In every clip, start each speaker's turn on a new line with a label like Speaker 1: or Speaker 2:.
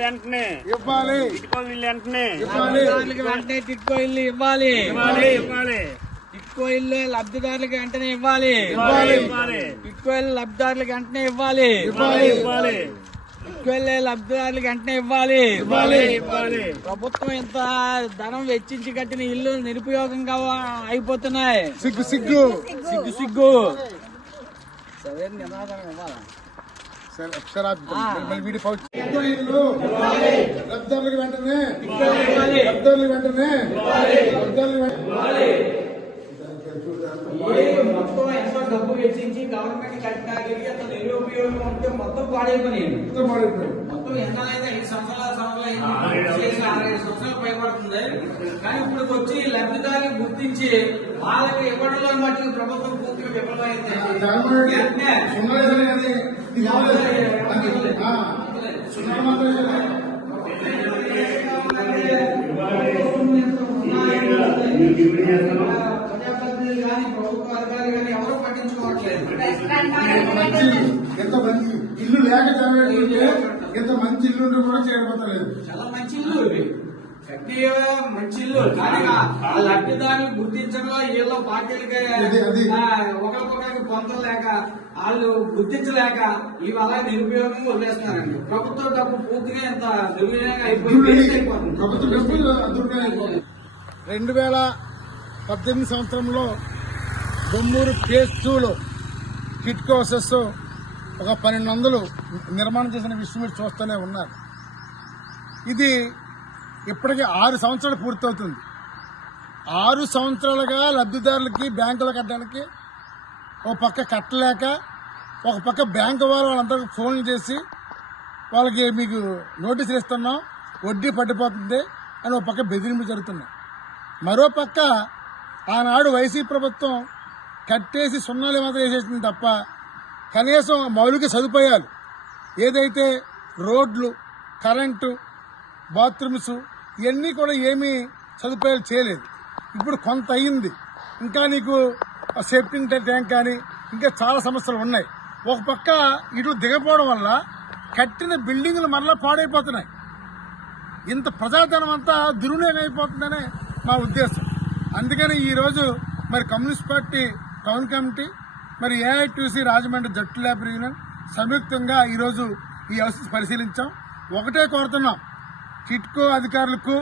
Speaker 1: వెంటనే.
Speaker 2: ఇవ్వాలి.
Speaker 3: లబ్ధిదారులకు వెంటనే టిట్కో ఇల్లు ఇవ్వాలి.
Speaker 1: ఇవ్వాలి ఇవ్వాలి.
Speaker 3: టిట్కో ఇల్లు లబ్ధిదారులకు వెంటనే ఇవ్వాలి.
Speaker 1: ఇవ్వాలి ఇవ్వాలి.
Speaker 3: టిట్కో ఇల్లు లబ్ధిదారులకు వెంటనే ఇవ్వాలి.
Speaker 1: ఇవ్వాలి ఇవ్వాలి.
Speaker 3: టిట్కో ఇల్లు లబ్ధిదారులకు వెంటనే ఇవ్వాలి.
Speaker 1: ఇవ్వాలి ఇవ్వాలి.
Speaker 3: ప్రభుత్వం ఇంత ధనం వెచ్చించి కట్టిన ఇల్లు నిరుపయోగంగా అయిపోతున్నాయి.
Speaker 2: సిగ్గు సిగ్గు.
Speaker 3: సిగ్గు సిగ్గు. సరే నినాదం ఇవ్వాలి?
Speaker 2: సరే అక్షరార్థం మళ్ళీ వీడి పౌచ్ లబ్ధారులకు వెంటనే లబ్ధారులకు వెంటనే లబ్ధారులకు
Speaker 3: మొత్తం ఎంతో డబ్బు వెచ్చించి గవర్నమెంట్ కట్టిన ఇల్లు ఎంత నిరుపయోగం ఉంటే మొత్తం పాడైపోయినాయి
Speaker 2: మొత్తం మాడిపోయాడు.
Speaker 3: మొత్తం ఎన్నాలైనా ఐదు సంవత్సరాల ఆరేడు సంవత్సరాలు పైపడుతుంది కానీ ఇప్పుడు వచ్చి లబ్ధిదారులు గుర్తించి వాళ్ళకి ఇవ్వడంలో మట్టుకు ప్రభుత్వం పూర్తిగా విఫలమైంది. పట్టించుకోవట్లేదు
Speaker 2: ఎంత మంచి ఎంత ఇల్లు లేక చదివేది ఎంత మంచి ఇల్లు కూడా చేయకపోతలేదు.
Speaker 3: చాలా మంచి ఇల్లు. కట్టి మంచి ఇల్లు కానీ ఆ- ఆ లబ్ధిదారులు గుర్తించడంలో వీళ్ళు పార్టీలకి ఒకరికొకరికి వాళ్ళు గుర్తించలేక ఇవి అలా నిరుపయోగంగా వదిలేస్తున్నారండి. ప్రభుత్వ డబ్బు పూర్తిగా ఇంత దుర్వినియోగం అయిపోయి వేస్ట్ అయిపోతుంది.
Speaker 2: ప్రభుత్వ డబ్బులు దుర్వినియోగం అయిపోతుంది. రెండు వేల పద్దెనిమిది సంవత్సరంలో బొమ్మూరు ఫేజ్ టూలో కిట్కో సెస్ ఒక పన్నెండు వందలు నిర్మాణం చేసిన విషయం మీరు చూస్తూనే ఉన్నారు. ఇది ఇప్పటికీ ఆరు సంవత్సరాలు పూర్తవుతుంది. ఆరు సంవత్సరాలుగా లబ్ధిదారులకి బ్యాంకులు కట్టడానికి ఒక పక్క కట్టలేక ఒక పక్క బ్యాంకు వారు వాళ్ళందరికీ ఫోన్లు చేసి వాళ్ళకి మీకు నోటీసులు ఇస్తున్నాం వడ్డీ పడిపోతుంది అని ఒక పక్క బెదిరింపు జరుగుతున్నాయి. మరో పక్క ఆనాడు వైసీపీ ప్రభుత్వం కట్టేసి సున్నాలు మాత్రం వేసేసింది తప్ప కనీసం మౌలిక సదుపాయాలు ఏదైతే రోడ్లు కరెంటు బాత్రూమ్స్ ఇవన్నీ కూడా ఏమీ సదుపాయాలు చేయలేదు. ఇప్పుడు కొంత అయింది ఇంకా నీకు సేఫ్టీ ట్యాంక్ కానీ ఇంకా చాలా సమస్యలు ఉన్నాయి. ఒక పక్క ఇటు దిగపోవడం వల్ల కట్టిన బిల్డింగ్లు మరలా పాడైపోతున్నాయి. ఇంత ప్రజాధనం అంతా దుర్వినియోగం అయిపోతుందనే మా ఉద్దేశం. అందుకని ఈరోజు మరి కమ్యూనిస్ట్ పార్టీ టౌన్ కమిటీ మరి ఏఐటీసీ రాజమండ్రి జట్టు లేబర్ యూనియన్ సంయుక్తంగా ఈరోజు ఈ అవసరం పరిశీలించాం. ఒకటే కోరుతున్నాం. కిట్కో అధికారులకు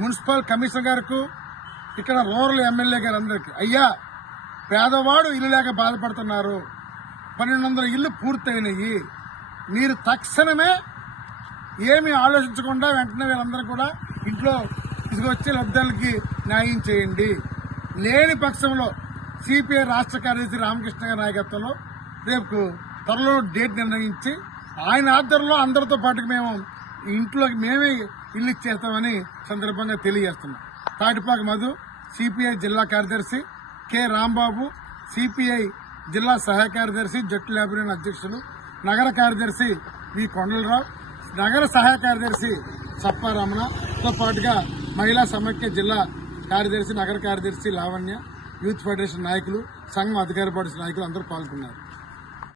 Speaker 2: మున్సిపల్ కమిషనర్ గారికి ఇక్కడ రూరల్ ఎమ్మెల్యే గారు అందరికీ. అయ్యా పేదవాడు ఇల్లు లేక బాధపడుతున్నారు. పన్నెండు వందల ఇల్లు పూర్తయినాయి. మీరు తక్షణమే ఏమి ఆలోచించకుండా వెంటనే వీళ్ళందరూ కూడా ఇంట్లో తీసుకొచ్చి లబ్ధాలకి న్యాయం చేయండి. లేని పక్షంలో సిపిఐ రాష్ట్ర కార్యదర్శి రామకృష్ణ గారి నాయకత్వంలో రేపు త్వరలో డేట్ నిర్ణయించి ఆయన ఆధ్వర్యంలో అందరితో పాటు మేము ఇంట్లోకి మేమే ఇల్లు ఇచ్చేస్తామని సందర్భంగా తెలియజేస్తున్నాం. తాటిపాక మధు సిపిఐ జిల్లా కార్యదర్శి కె. రాంబాబు సిపిఐ జిల్లా సహాయ కార్యదర్శి జట్టు లేబర్ అధ్యక్షులు నగర కార్యదర్శి వి. కొండలరావు నగర సహాయ కార్యదర్శి సప్పారమణతో పాటుగా మహిళా సమైక్య జిల్లా కార్యదర్శి నగర కార్యదర్శి లావణ్య యూత్ ఫెడరేషన్ నాయకులు సంఘం అధికార పరిషత్ నాయకులు అందరూ పాల్గొన్నారు.